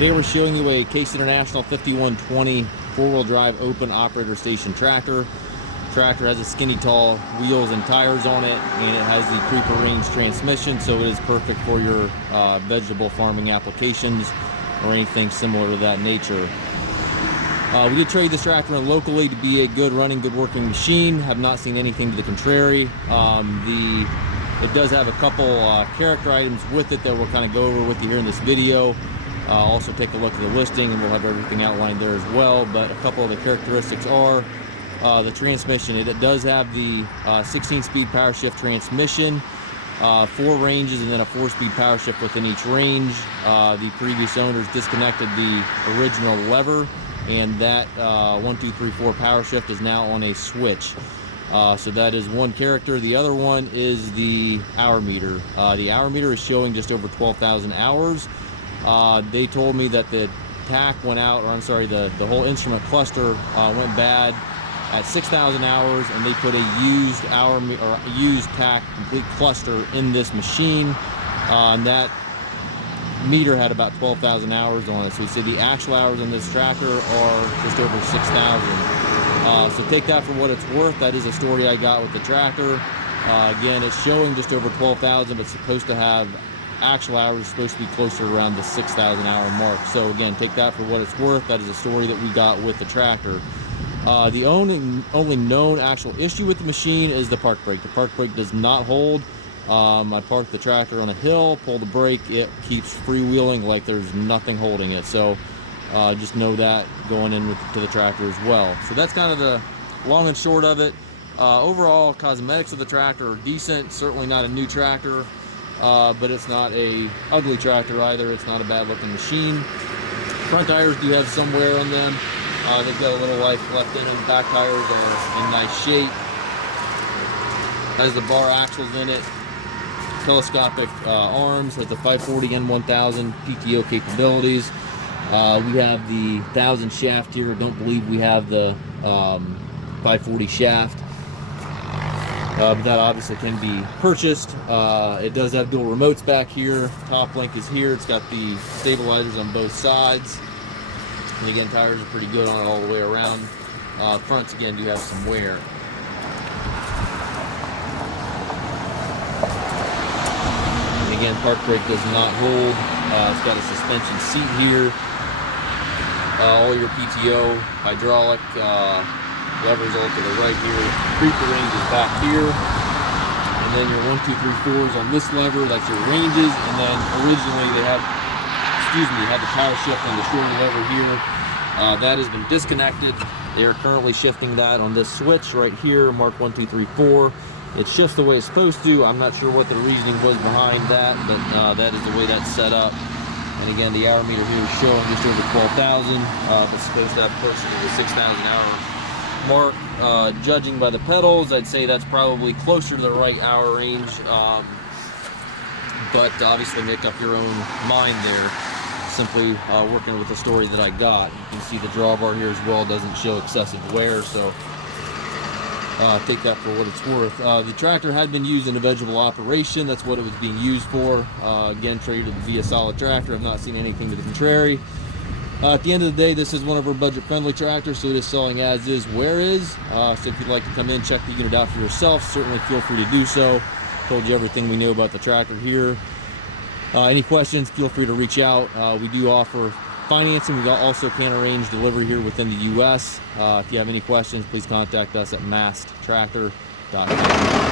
Today we're showing you a Case International 5120 four-wheel drive open operator station tractor. Tractor has a skinny tall wheels and tires on it, and it has the creeper range transmission, so it is perfect for your vegetable farming applications or anything similar to that nature. We did trade this tractor in locally to be a good running, good working machine. Have not seen anything to the contrary. It does have a couple character items with it that we'll kind of go over with you here in this video. Also take a look at the listing and we'll have everything outlined there as well. But a couple of the characteristics are the transmission. It does have the 16-speed power shift transmission, 4 ranges, and then a 4-speed power shift within each range. The previous owners disconnected the original lever, and that 1, 2, 3, 4 power shift is now on a switch. So that is one character. The other one is the hour meter. The hour meter is showing just over 12,000 hours. They told me that the tack went out, or I'm sorry, the whole instrument cluster went bad at 6,000 hours, and they put a used tack complete cluster in this machine, and that meter had about 12,000 hours on it. So we say the actual hours on this tractor are just over 6,000. So take that for what it's worth. That is a story I got with the tractor. Again, it's showing just over 12,000, but it's supposed to have actual hours supposed to be closer to around the 6,000 hour mark. So again, take that for what it's worth. That is a story that we got with the tractor. The only known actual issue with the machine is the park brake. The park brake does not hold. I parked the tractor on a hill, pull the brake, it keeps freewheeling like there's nothing holding it. So just know that going in to the tractor as well. So that's kind of the long and short of it. Overall, cosmetics of the tractor are decent. Certainly not a new tractor. But it's not a ugly tractor either. It's not a bad looking machine. Front tires do have some wear on them. They've got a little life left in them. Back tires are in nice shape. Has the bar axles in it. Telescopic arms. Has the 540 N1000 PTO capabilities. We have the 1000 shaft here. I don't believe we have the 540 shaft. But that obviously can be purchased. It does have dual remotes back here. Top link is here. It's got the stabilizers on both sides. And again, tires are pretty good on it all the way around. Fronts again do have some wear. And again, park brake does not hold. It's got a suspension seat here. All your PTO, hydraulic, levers all to the right here. Creeper range is back here, and then your 1, 2, 3, 4s on this lever. That's your ranges, and then originally they had, had the power shift on the shorter lever here. That has been disconnected. They are currently shifting that on this switch right here, mark 1, 2, 3, 4. It shifts the way it's supposed to. I'm not sure what the reasoning was behind that, but that is the way that's set up. And again, the hour meter here is showing just over 12,000, but it's supposed to have closer to the 6,000 hours mark. Judging by the pedals, I'd say that's probably closer to the right hour range, but obviously make up your own mind there, simply working with the story that I got. You can see the drawbar here as well doesn't show excessive wear, so take that for what it's worth. The tractor had been used in a vegetable operation. That's what it was being used for. Again, traded to be a solid tractor. I've not seen anything to the contrary. At the end of the day, this is one of our budget-friendly tractors, so it is selling as is, where is. So if you'd like to come in, check the unit out for yourself, certainly feel free to do so. Told you everything we know about the tractor here. Any questions, feel free to reach out. We do offer financing. We also can arrange delivery here within the U.S. If you have any questions, please contact us at masttractor.com.